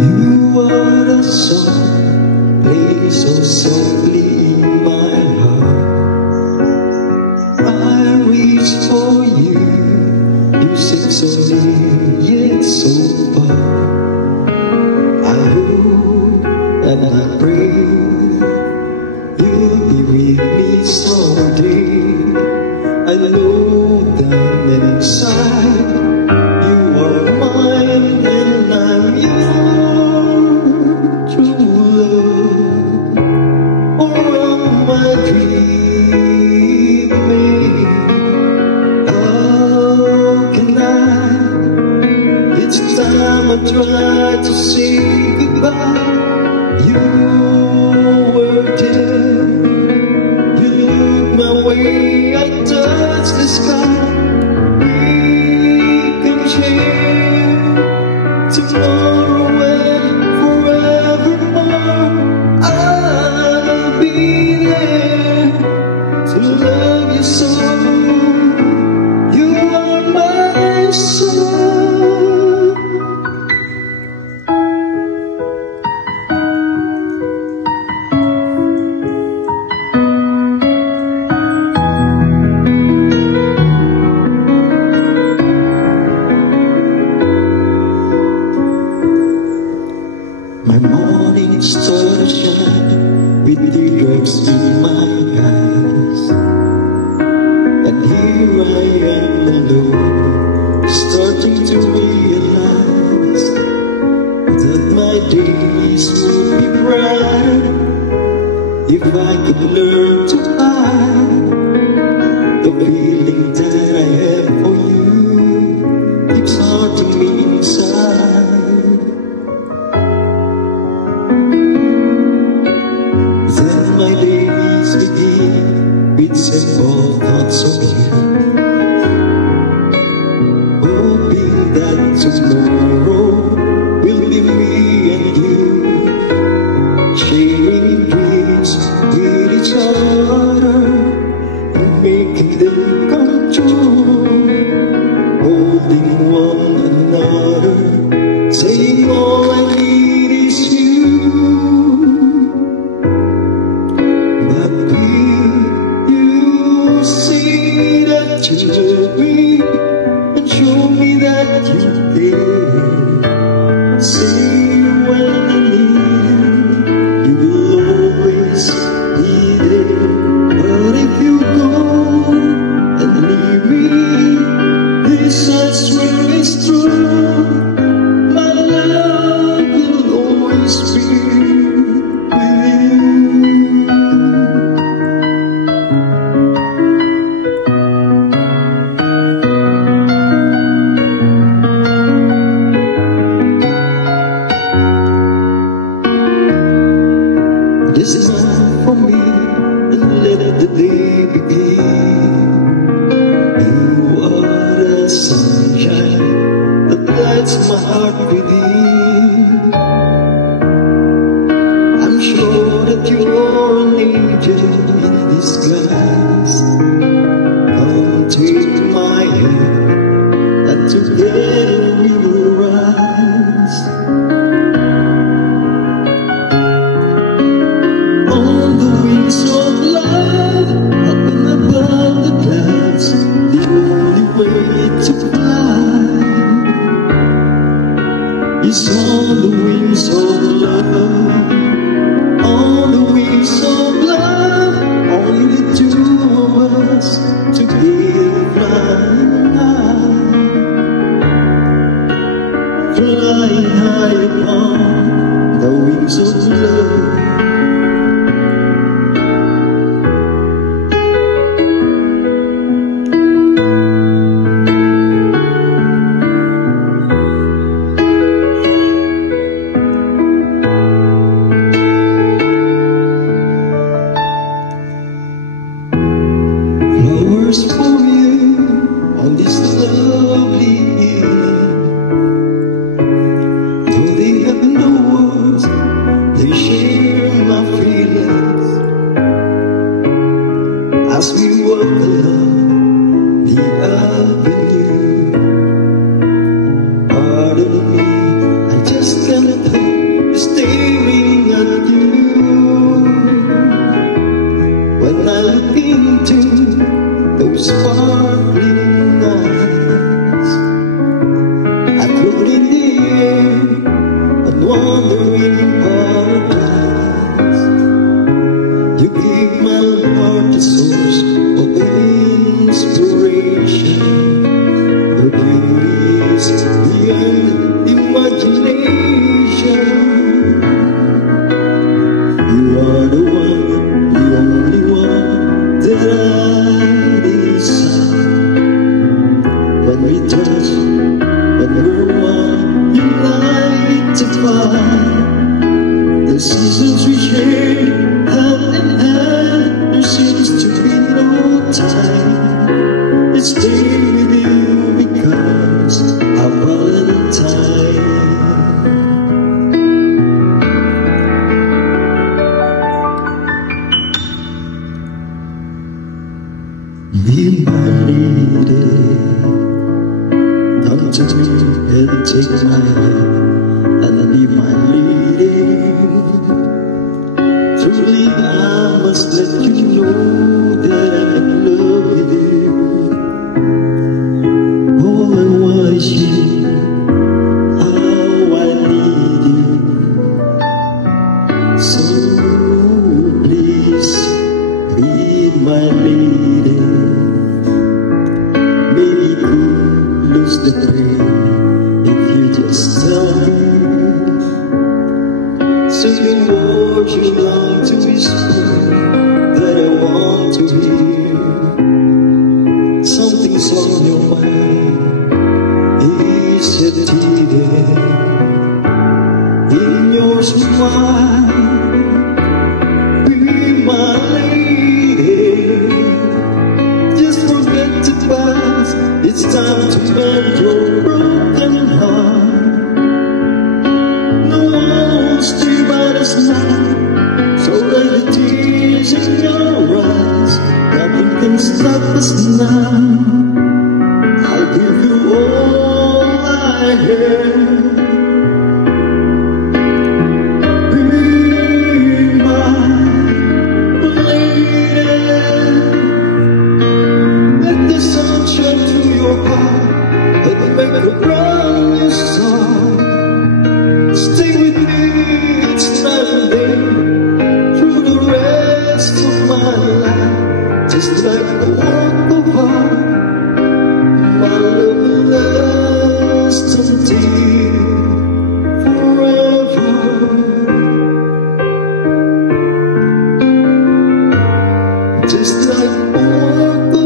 You are the song playing so softly in my heart. I reach for you, you sit so near yet so far. I hope and I pray you'll be with me someday. I know that inside you are mine and I'm yours. True love, or am I dreaming? How can I? Each time I try to say goodbye, you were there. You look my way, I touch the sky. We can share tomorrow and forevermore. I'll be there to love you so. You are my soul. My morning star shine with teardrops in my eyes, and here I am alone, starting to realize that my days would be bright if I could learn to hide the feeling that I have for you. Keeps haunting me inside. Then my days begin with simple thoughts of you, hoping that tomorrow will be me and you, sharing dreams with each other and making them come true, holding one another, saying all I need is you. You love me and show me that you care. Say when I need you, will always be there. But if you go and leave me, this I swear is true. My love will always be with you. This is all for me, and let the day begin. You are the sunshine that lights my heart within. I'm sure that you're an angel in disguise. Come take my hand, and together we will rise. Of love, up and above the clouds, the only way to fly is on the wings of love, on the wings of love. Only the two of us together flying high upon the wings of love. wandering paradise. You give my heart a source of inspiration. Your beauty's beyond imagination. You are the one, the only one that I desire. When we touch, when we're one, you light the fire. The seasons we share hand in hand, there seems to be no time. It's stay with you because our Valentine. Be my lady, come to me and take my hand and be my lady. Truly I must let you know that I'm in love with you. Oh, I want you, how I need you. So please be my lady. Maybe could lose the pain if you just tell me. Say the words you long to whisper that I want to hear. Something's on your mind, is it there? In your smile, be my lady. Just forget the past, it's time to mend your broken heart. No one will stay by us now, so like the tears in your eyes, nothing can stop us now. I'll give you all I have. Be my lady. Let the sun shine through your heart, let me make a brand new song. Stay with me, it's night and day, through the rest of my life. Just like the work of art, my love will last until forever. Just like the work of